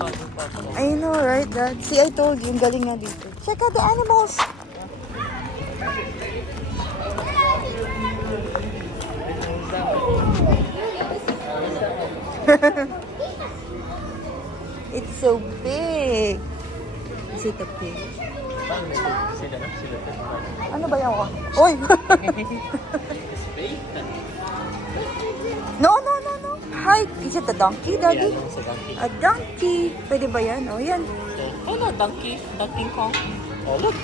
I know, right, Dad? See, I told you, yung galing nga dito. Check out the animals! It's so big! Is it a pig? Ano ba yan? Oy! No. Hi! Is it a donkey, Daddy? Yeah, it's a donkey. A donkey! Pwede ba yan? O, yan. Oh no, donkey. Donkey Kong. Oh look.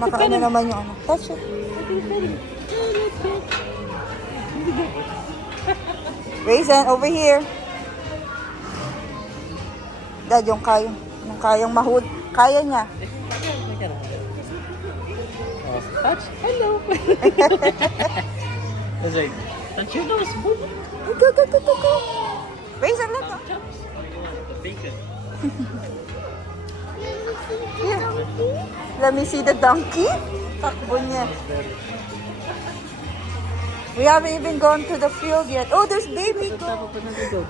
Makaano naman yung ano. Touch it. Raisin, over here. Dad, yung kayang mahul. Kaya niya. Oh, touch. Hello. It's like, touch your nose. Go. Raisin, let go. The bacon. Here. Let me see the donkey. Takbo niya. We haven't even gone to the field yet. Oh, there's baby goat. Look.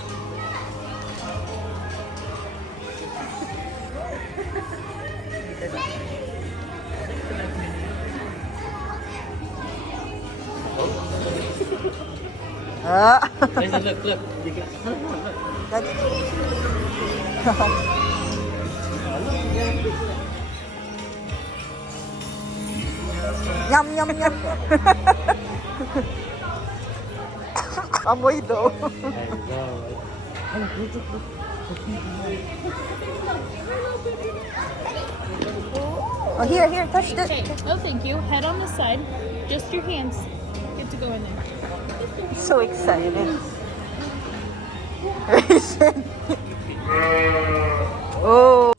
Yum. Amoy daw. Oh, here, touch this. Okay, no thank you. Head on the side. Just your hands. Get to go in there. So excited. Oh.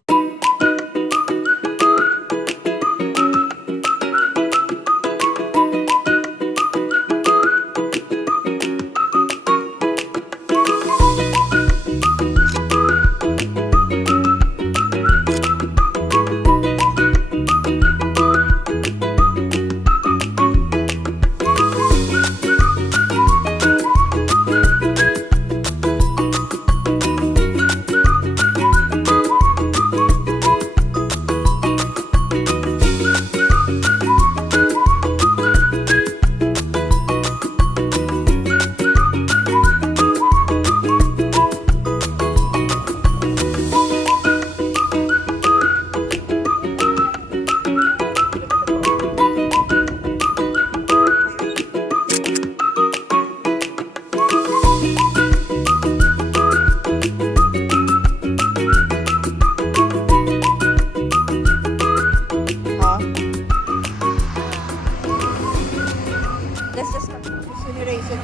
Let's just simulation.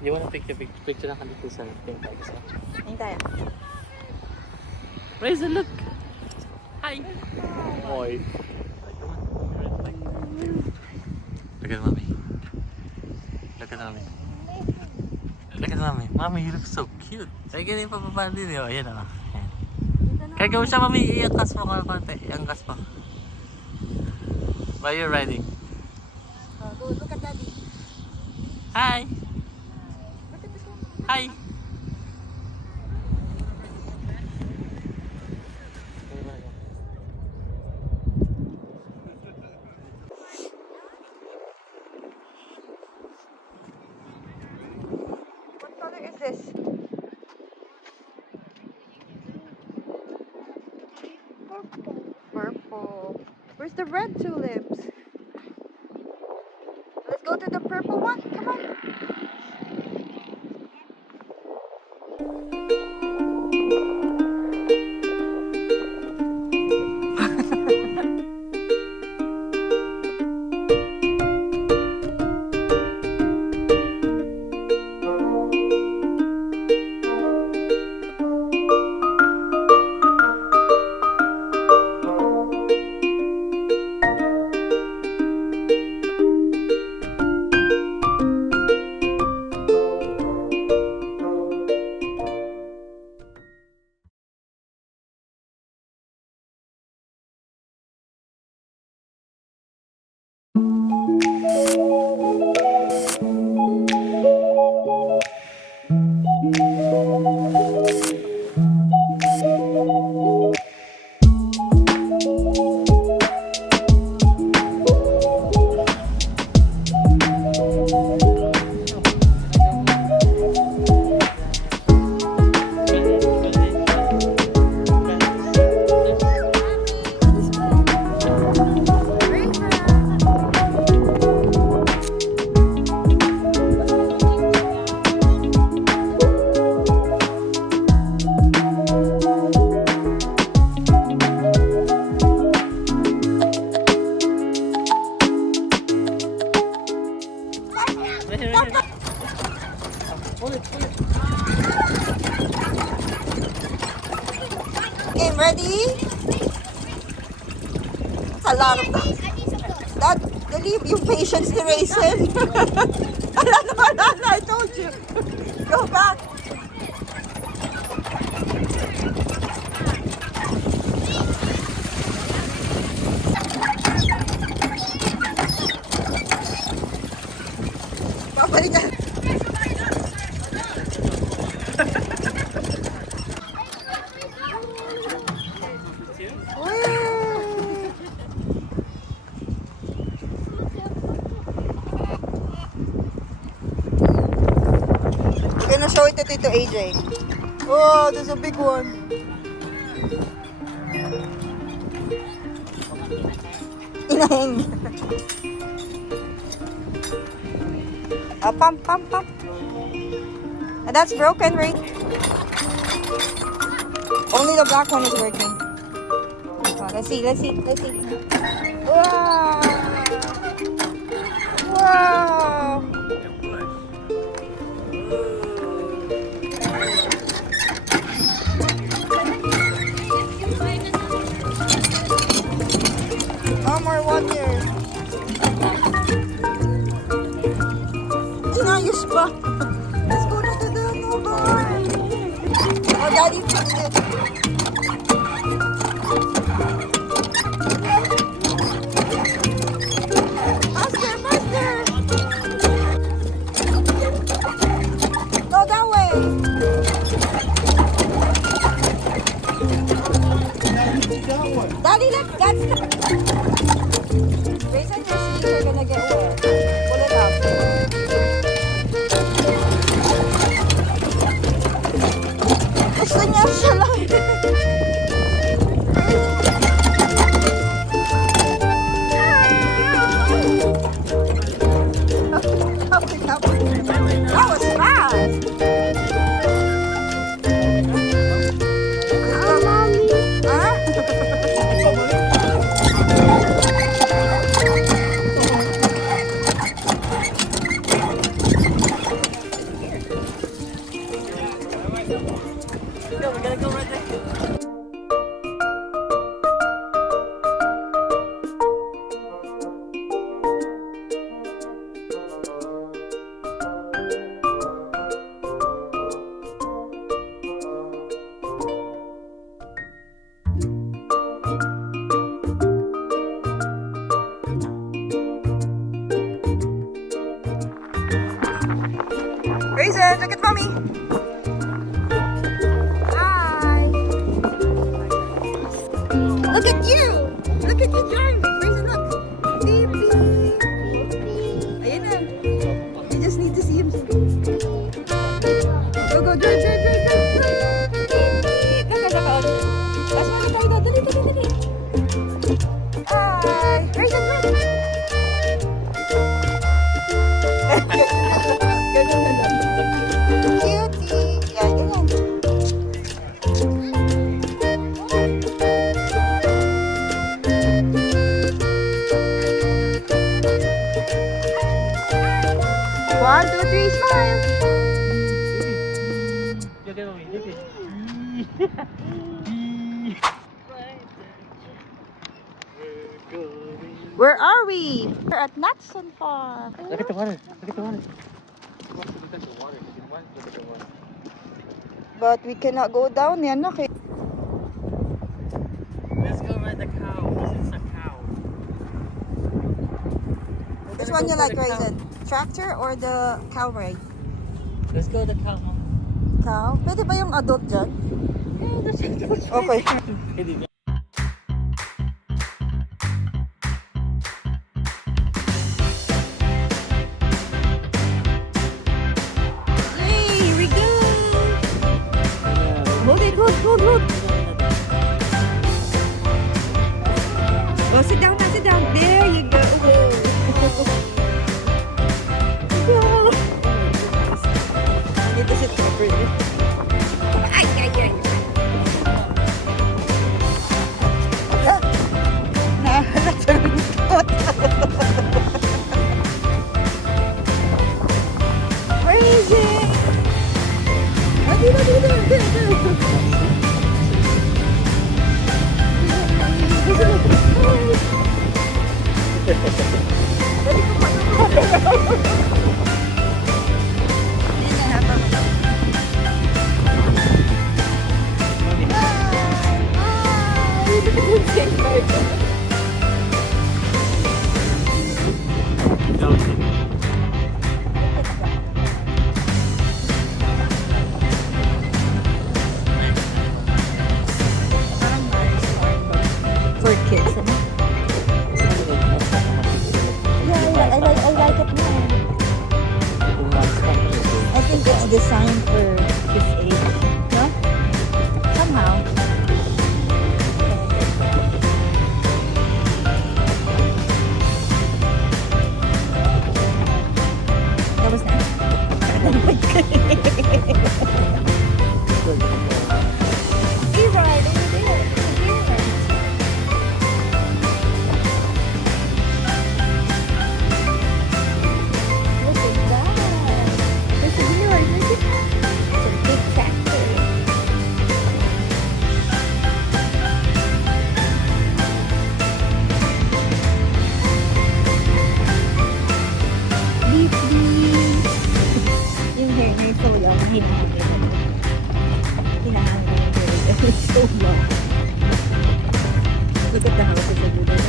You wanna take a picture ng dito sa thing tayo sa? Hintay. Raise a look. Hi. Boy. Look at mommy. Look at mommy. Mommy, you look so cute. Ay, ganyan pa pa din yun. Ayan o. Kaya gawin siya, mami. Iangkas mo ka konti. Iangkas mo. While you're riding. Go look at Daddy. Hi. Hi. What color is this? Purple. Where's the red tulips? Let's go to the purple one. Come on. Right here, right here. Pull it, pull it. Okay, ready? That's a lot of that. Leave yung patience to Raisin. Ala, I told you. Go back. Babalik na. We're gonna show it to Tito AJ. Oh, there's a big one. Inahing. Pump, pump, pump. And that's broken, right? Only the black one is working. Oh, let's see, let's see, let's see. Wow! Wow! No more water. Inayos pa. Let's go na to the no barn. Oh, Daddy fixed it. Faster, faster. Go that way. Daddy, that's Raisin, your sleeves are gonna get wet. Pull it up. Gusto niya siya lang. That was fast. Go, we gotta go right there. Raisin, look at mommy. Hi. Look at you. Look at you driving. Raisin, look. Beep, beep. Ayan na. You just need to see him. Go, go, drive, drive, drive, drive, drive. Beep, beep. Look, look, look. Last one tayo na. Dali, dali, dali. Hi. Raisin, run. Ganun na lang. Cutie. Yan, ganyan. One, two, three, smile. Look at me, look at Where are we? We're at Knutson Farm. Look at the water, look at the water. Look at the water, look at the water. But we cannot go down yan, okay? Let's go ride the cow. This is a cow. Which one you like, Raisin? Tractor or the cow ride? Let's go the cow. Cow? Pwede ba yung adult dyan? Yeah, there's a Okay. Hey, we go! Hold it, hold, hold. Go, sit down now, sit down. There you go. Go. I need to sit properly. Ay, ay, ay. Naturuntot. Dito, dito. Dali ko for kids. Ano? Yeah, I like it now. I think it's designed for his age. No? Somehow. That was nice. Hey, right over there. Look at that. There's a mirror. Look at that. It's a big factory. Beep, beep. Yung hair niya so long. Hinahangin. Hinahangin. It's so long. Look at the houses over there.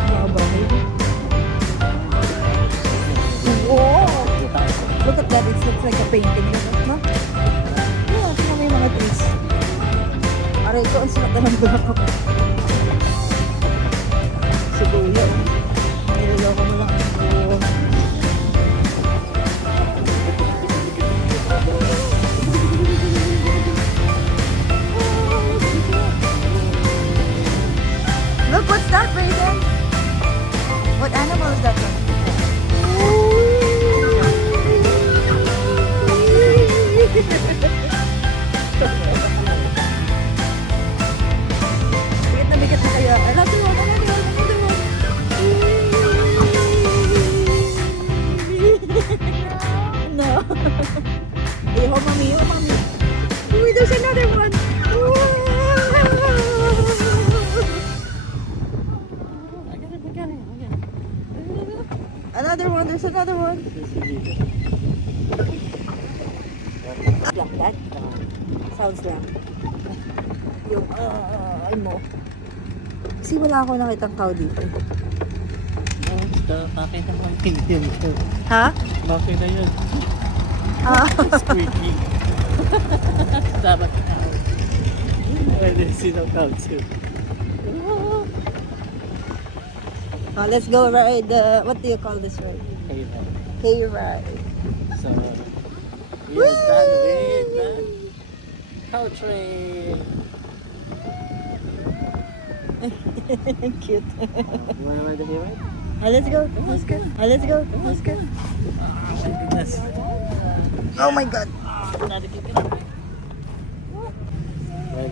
Wow, bahay. Whoa! Look at that. It looks like a painting. No? Yeah, tingnan mo yung mga trees. Aray ko, ang sulat na ng black ako. Si Kuya. Niloloko mo lang ako. Look, what's that, Brayden? What animal is that one? Bigat na kaya. Another one. No. Hey, oh, mommy. Uy, there's another one. There's another one. Like that? Sounds lang. Yung, ay mo. Kasi wala ako nakitang cow dito. Bakit naman yun? Ha? Bakit na yun? Squeaky. Dapat cow. I didn't see no cow too. Let's go ride the, what do you call this ride? Hay ride. So, we are done with the cow train. Cute. You want to ride the hay ride? Let's go. Let's go. Let's go. Let's go. Oh my goodness. Oh my God. Wanna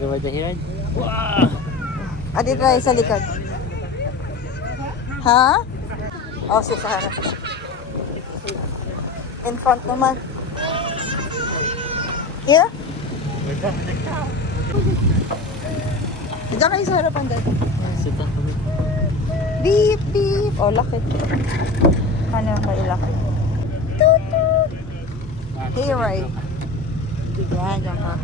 go ride the hay ride? Wow! Adi tayo sa likod. Ha? Oh, si Sarah. In front naman. Here? We're done with the cow. Diyan kayo sa harapan dad. Sit down for me. Beep, beep. Oh, lakit. Ano yung kayo lakit? Toot, toot. Hey, right. Yan, dyan ka.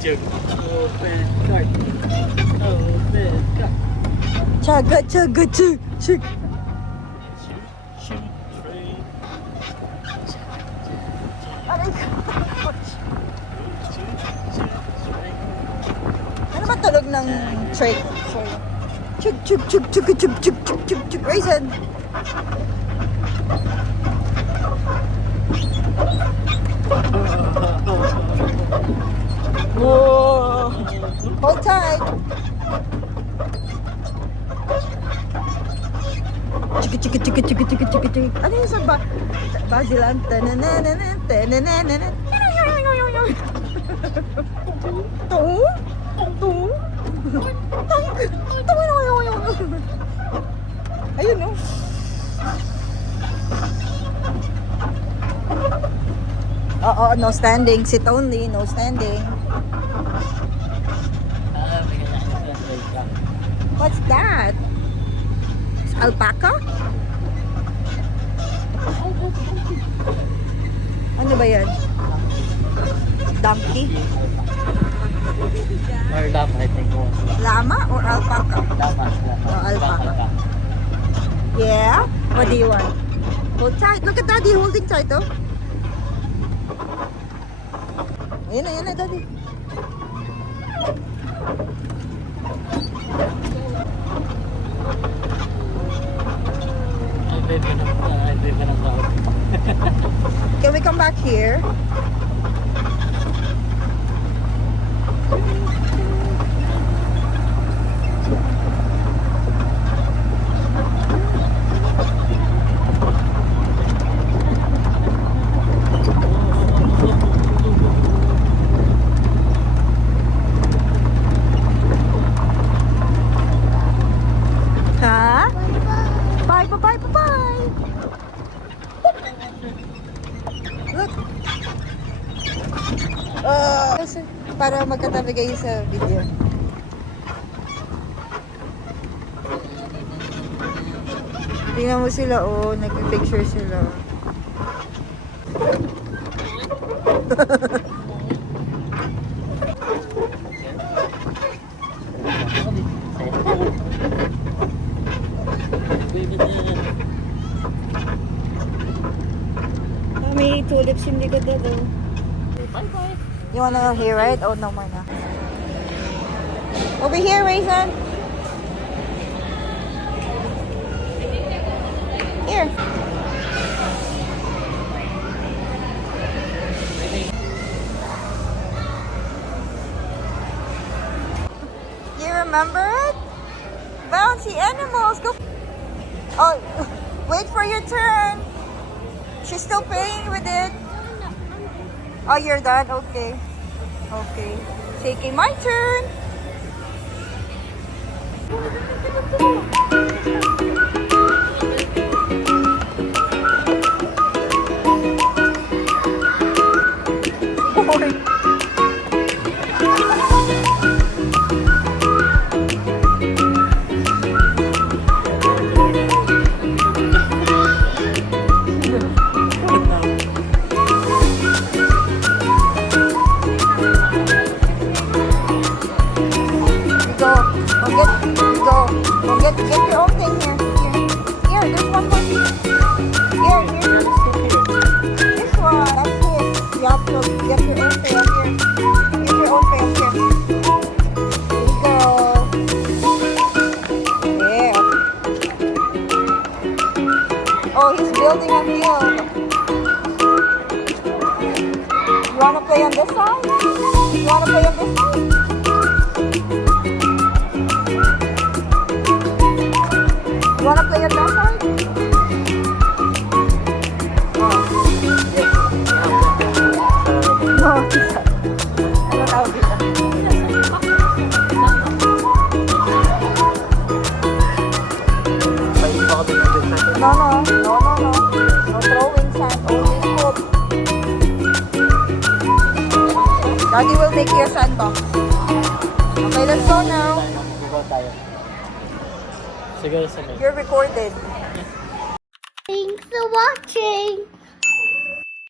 Chug. Open cart. Open cart. Chaga, chaga, chug, chug. Shoot train. Aray ko. Ano ba tulog ng train? Sorry. Chug, chug, chug, chug, chug, chug, chug, chug, chug. Raisin. Whoa. Hold tight. Chika, chika, chika, chika, chika, chika, chika. Ano yung sa Bazilan? Tananananan, tananananan. To? To? no standing. Sit only, no standing. What's that? It's alpaca? Ano ba yan? Donkey? Or lama, I think. Llama or alpaca? Lama. Oh, alpaca. Yeah? What do you want? Hold tight. Look at Daddy holding tight, oh. Ayan na, Daddy. Can we come back here? Huh? Bye. Look. Para magkatabi kayo sa video. Tingnan mo sila, oh. Nagpipicture sila. May tulips yung likod na daw. Bye-bye. You wanna go here, right? Oh, no more na. Over here, Raisin. Here. You remember it? Bouncy animals. Go. Oh, wait for your turn. She's still playing with it. Oh, you're done? Okay. Okay. Taking my turn. Boy. Get your own thing here. Here, there's one more here. Here. This one, that's his. You have to get your own pail here. Get your own pail here. Here you go. Yeah. Oh, he's building a hill. You wanna play on this side? You wanna play on this side? You wanna play on that side? Oh. No, ano tawag dito? No. No throwing sand, only scoop. Daddy will make you a sandbox. Okay, let's go now. Siguro sa You're recorded. Thanks for watching.